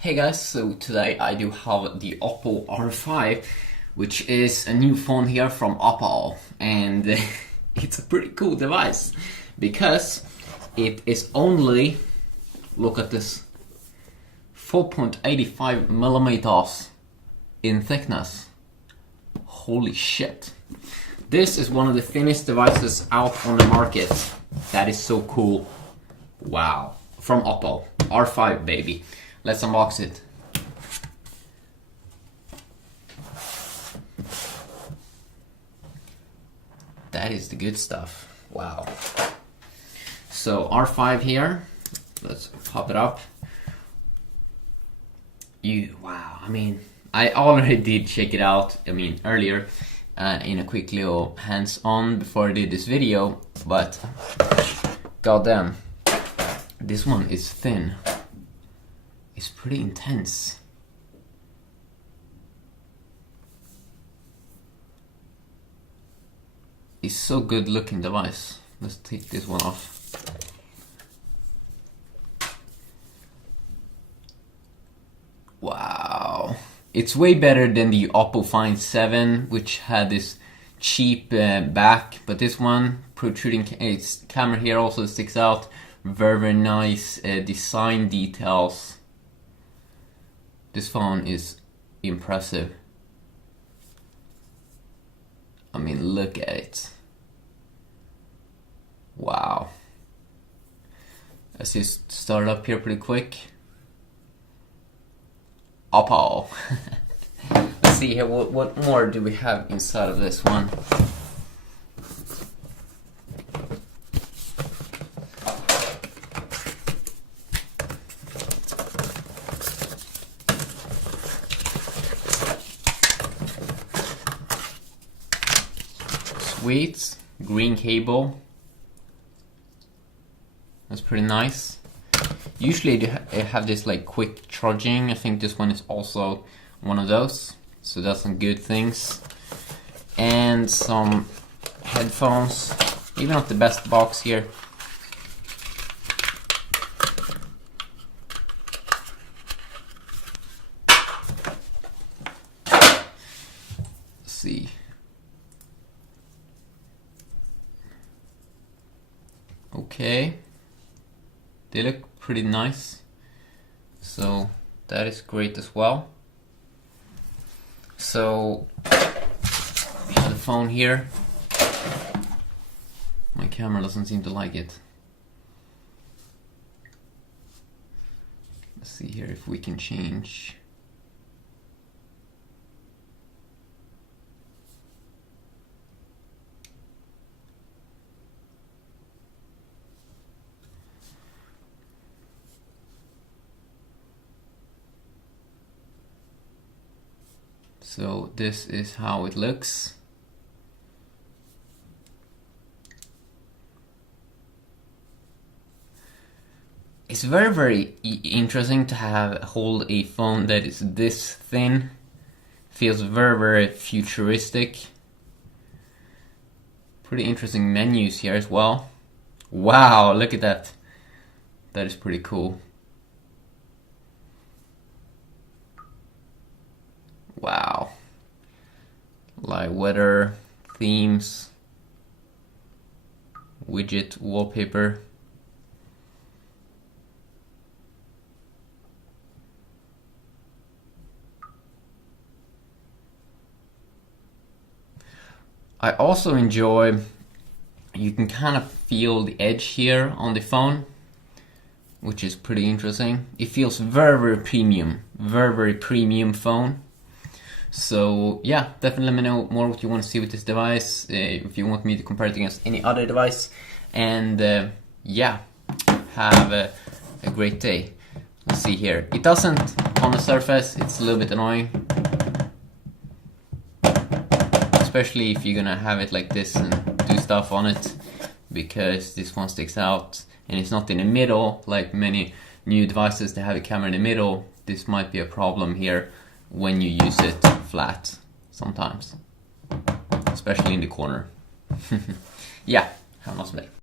Hey guys, so today I do have the Oppo R5, which is a new phone here from Oppo, and it's a pretty cool device because it is only, look at this, 4.85 millimeters in thickness. Holy shit. This is one of the thinnest devices out on the market. That is so cool. Wow. From Oppo, R5 baby. Let's unbox it. That is the good stuff. Wow. So R5 here. Let's pop it up. Wow. I mean, I already did check it out. Earlier in a quick little hands-on before I did this video, but goddamn, this one is thin. It's pretty intense. It's so good looking device. Let's take this one off. Wow. It's way better than the Oppo Find 7, which had this cheap back, but this one, protruding its camera here also sticks out. Very nice design details. This phone is impressive. I mean, look at it. Wow. Let's just start up here pretty quick. Oppo. Let's see here, what more do we have inside of this one? Sweet green cable. That's pretty nice. Usually they have this like quick charging. I think this one is also one of those, so that's some good things. And some headphones. Even not the best box here. Let's see. Okay, they look pretty nice, so that is great as well. So we have the phone here. My camera doesn't seem to like it. Let's see here if we can change. So this is how it looks. It's very interesting to hold a phone that is this thin. Feels very futuristic. Pretty interesting menus here as well. Wow, look at that. That is pretty cool. Wow. Like weather, themes, widget, wallpaper. I also enjoy, you can kind of feel the edge here on the phone, which is pretty interesting. It feels very premium, very premium phone. So yeah, definitely let me know more what you want to see with this device, if you want me to compare it against any other device, and yeah, have a great day. Let's see here, it doesn't, on the surface, it's a little bit annoying, especially if you're gonna have it like this and do stuff on it, because this one sticks out and it's not in the middle like many new devices that have a camera in the middle. This might be a problem here when you use it flat sometimes, especially in the corner. Yeah, have an awesome day.